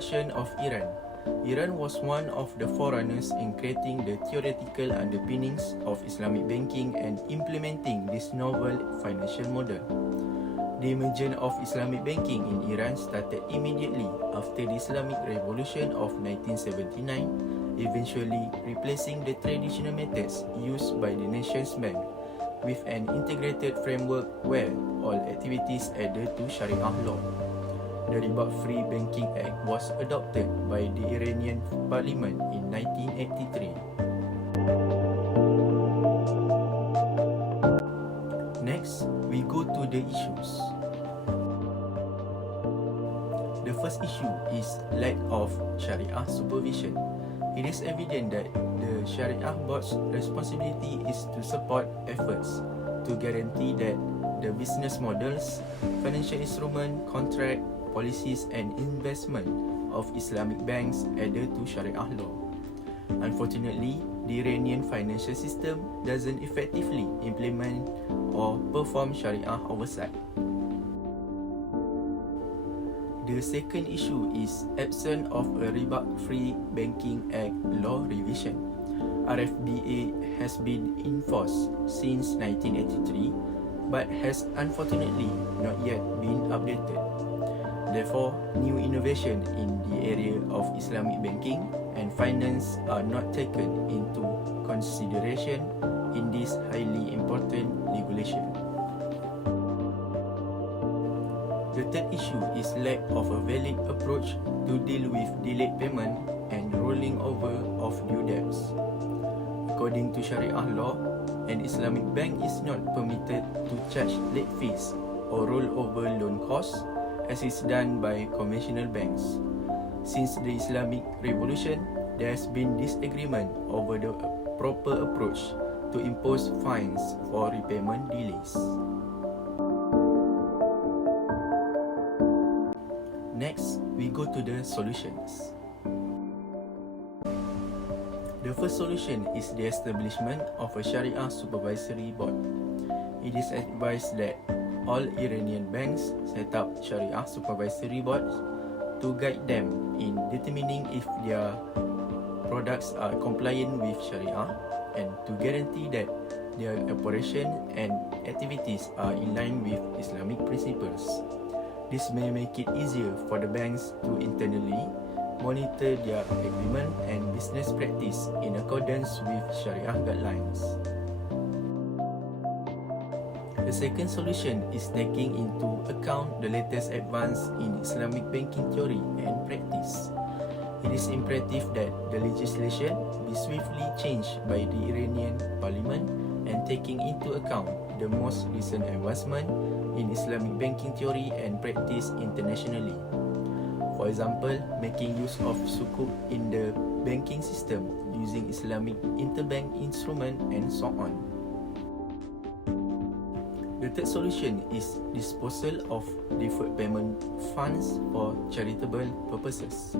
introduction of Iran. Iran was one of the forerunners in creating the theoretical underpinnings of Islamic banking and implementing this novel financial model. The emergence of Islamic banking in Iran started immediately after the Islamic Revolution of 1979, eventually replacing the traditional methods used by the nation's bank with an integrated framework where all activities adhere to Sharia law. The Riba-Free Banking Act was adopted by the Iranian Parliament in 1983. Next, we go to the issues. The first issue is lack of Sharia supervision. It is evident that the Sharia Board's responsibility is to support efforts to guarantee that the business models, financial instrument, contract, policies and investment of Islamic banks adhere to Sharia law. Unfortunately, the Iranian financial system doesn't effectively implement or perform Sharia oversight. The second issue is absence of a Riba-Free Banking Act law revision. RFBA has been in force since 1983 but has unfortunately not yet been updated. Therefore, new innovation in the area of Islamic banking and finance are not taken into consideration in this highly important regulation. The third issue is lack of a valid approach to deal with delayed payment and rolling over of due debts. According to Sharia law, an Islamic bank is not permitted to charge late fees or roll over loan costs as is done by conventional banks. Since the Islamic Revolution, there has been disagreement over the proper approach to impose fines for repayment delays. Next, we go to the solutions. The first solution is the establishment of a Sharia Supervisory Board. It is advised that all Iranian banks set up Sharia Supervisory Boards to guide them in determining if their products are compliant with Sharia and to guarantee that their operation and activities are in line with Islamic principles. This may make it easier for the banks to internally monitor their agreement and business practice in accordance with Sharia guidelines. The second solution is taking into account the latest advance in Islamic banking theory and practice. It is imperative that the legislation be swiftly changed by the Iranian Parliament and taking into account the most recent advancement in Islamic banking theory and practice internationally. For example, making use of sukuk in the banking system using Islamic interbank instrument and so on. The third solution is disposal of deferred payment funds for charitable purposes.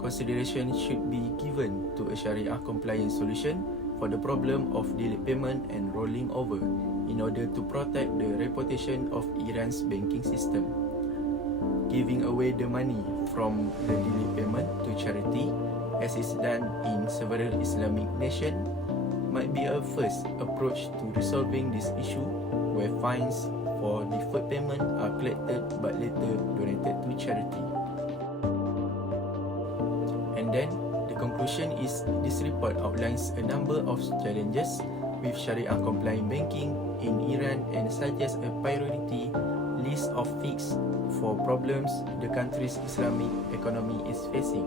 Consideration should be given to a Sharia-compliant solution for the problem of delayed payment and rolling over in order to protect the reputation of Iran's banking system. Giving away the money from the delayed payment to charity, as is done in several Islamic nations, might be a first approach to resolving this issue, where fines for deferred payment are collected but later donated to charity. And then, the conclusion is this report outlines a number of challenges with Sharia-compliant banking in Iran and suggests a priority list of fixes for problems the country's Islamic economy is facing.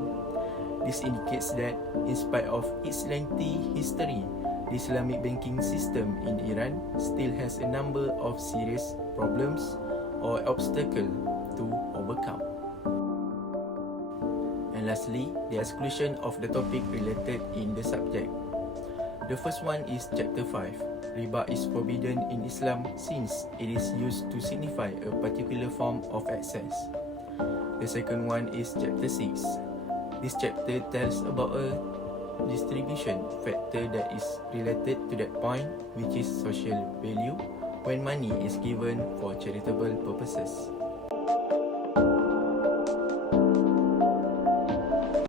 This indicates that, in spite of its lengthy history, the Islamic banking system in Iran still has a number of serious problems or obstacles to overcome. And lastly, the exclusion of the topic related in the subject. The first one is Chapter 5. Riba is forbidden in Islam since it is used to signify a particular form of access. The second one is Chapter 6. This chapter tells about a distribution factor that is related to that point, which is social value, when money is given for charitable purposes.